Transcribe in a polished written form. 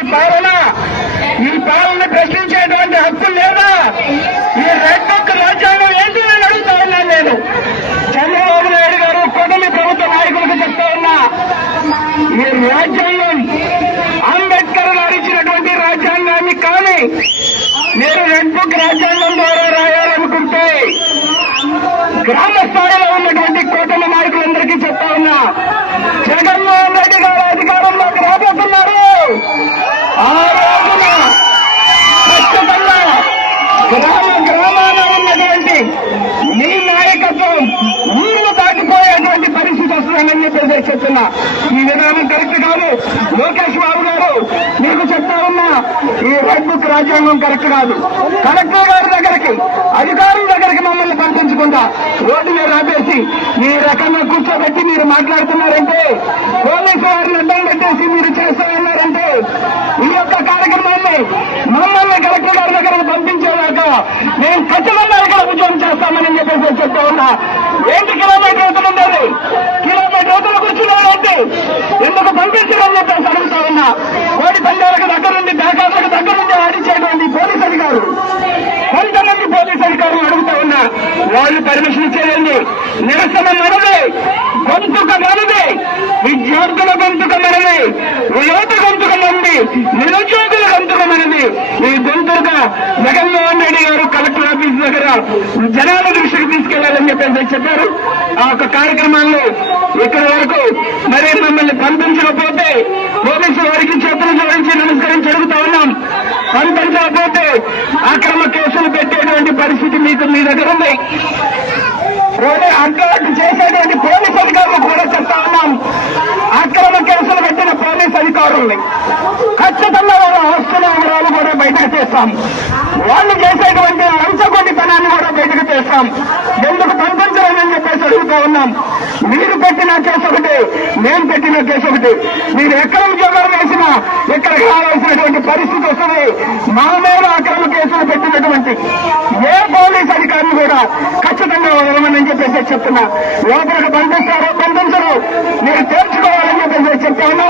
ఈ పాలన ప్రశ్నించేటువంటి హక్కు లేదా? ఈ రెడ్ బుక్ రాజ్యాంగం ఏంటి అని అడుగుతా ఉన్నాను నేను. చంద్రబాబు నాయుడు గారు కూటమి ప్రభుత్వ నాయకులకు చెప్తా ఉన్నా, ఈ రాజ్యాంగం అంబేద్కర్ గారు ఇచ్చినటువంటి రాజ్యాంగాన్ని కానీ మీరు రెడ్ బుక్ రాజ్యాంగం ద్వారా రాయాలనుకుంటే గ్రామ స్థాయిలో ఉన్నటువంటి కూటమి నాయకులందరికీ చెప్తా ఉన్నా, జగన్మోహన్ రెడ్డి గారు అధికారంలోకి రాబోతున్నారు. ఆ రోజున ఖచ్చితంగా గ్రామాన ఉన్నటువంటి మీ నాయకత్వం ఊళ్ళు దాటిపోయేటువంటి పరిస్థితి వస్తుందని చెప్పేసి చెప్తున్నా. ఈ విధానం కరెక్ట్ కాదు. లోకేష్ బాబు గారు మీకు చెప్తా ఉన్నా, ఈ రెడ్ బుక్ రాజ్యాంగం కరెక్ట్ కాదు. కలెక్టర్ గారి దగ్గరికి, అధికారుల దగ్గరికి మమ్మల్ని పంపించకుండా రోడ్డు మీద ఆపేసి ఈ రకంగా కూర్చోబెట్టి మీరు మాట్లాడుతున్నారంటే, పోలీసు వారిని అడ్డం పెట్టేసి మీరు చేస్తామన్నారంటే, ఈ యొక్క కార్యక్రమాన్ని మమ్మల్ని కలెక్టర్ గారి దగ్గరకు పంపించేదాకా మేము ఖచ్చితంగా ఇక్కడ ఉద్యోగం చేస్తామని చెప్పేసి చెప్తా ఉన్నా. ఏంటి కిలోమీటర్ యువతలు ఉండేది? కిలోమీటర్ యువతలు కూర్చున్నారంటే ఎందుకు పంపించడం చెప్పేసి అడుగుతా ఉన్నా. కోడి పందాలకు దగ్గర నుండి బ్యాకాలకు దగ్గర నుండి ఆడించేటువంటి పోలీసు అధికారులు, కొంతమంది పోలీసు అధికారులు అడుగుతా ఉన్నా, వాళ్ళు పర్మిషన్ ఇచ్చేయండి. నిరసన మనది, గొంతుక మనది, విద్యార్థుల గొంతుక మనది, యువత గొంతుక మనది, నిరుద్యోగుల గొంతుక మనది. ఈ గొంతుక జగన్మోహన్ రెడ్డి గారు కలెక్టర్ ఆఫీస్ దగ్గర జనాల దృష్టికి తీసుకెళ్లాలని చెప్పేసి చెప్పారు. ఆ యొక్క కార్యక్రమాల్లో ఇక్కడి వరకు మరి మమ్మల్ని పంపించకపోతే పోలీసు వారికి చేతులు జోడించి నమస్కరించి అడుగుతా ఉన్నాం. పంపించకపోతే అక్రమ కేసులు పెట్టేటువంటి పరిస్థితి మీకు మీ దగ్గర ఉంది. అక్రమ చేసేటువంటి పోలీసు అధికారులు కూడా చెప్తా ఉన్నాం, అక్రమ కేసులు పెట్టిన పోలీసు అధికారుల్ని ఖచ్చితంగా వాళ్ళ ఆస్తుల వివరాలు కూడా బయటకు చేస్తాం. వాళ్ళు చేసేటువంటి లంచగొండితనాన్ని కూడా బయటకు చేస్తాం. ఎందుకు పంపించలేదని చెప్పేసి అడుగుతా ఉన్నాం. మీరు పెట్టిన కేసు ఒకటి, మేము పెట్టిన కేసు ఒకటి. మీరు ఎక్కడ ఉద్యోగాలు వేసినా ఇక్కడ కావాల్సినటువంటి పరిస్థితి వస్తుంది. మా మీద అక్రమ కేసులు పెట్టినటువంటి ఏ పోలీస్ అధికారులు కూడా ఖచ్చితంగా వదలమని చెప్పేసి చెప్తున్నా. లోపలికి పంపిస్తారో పంపించరు మీరు తేల్చుకోవాలని చెప్పేసి చెప్తాను.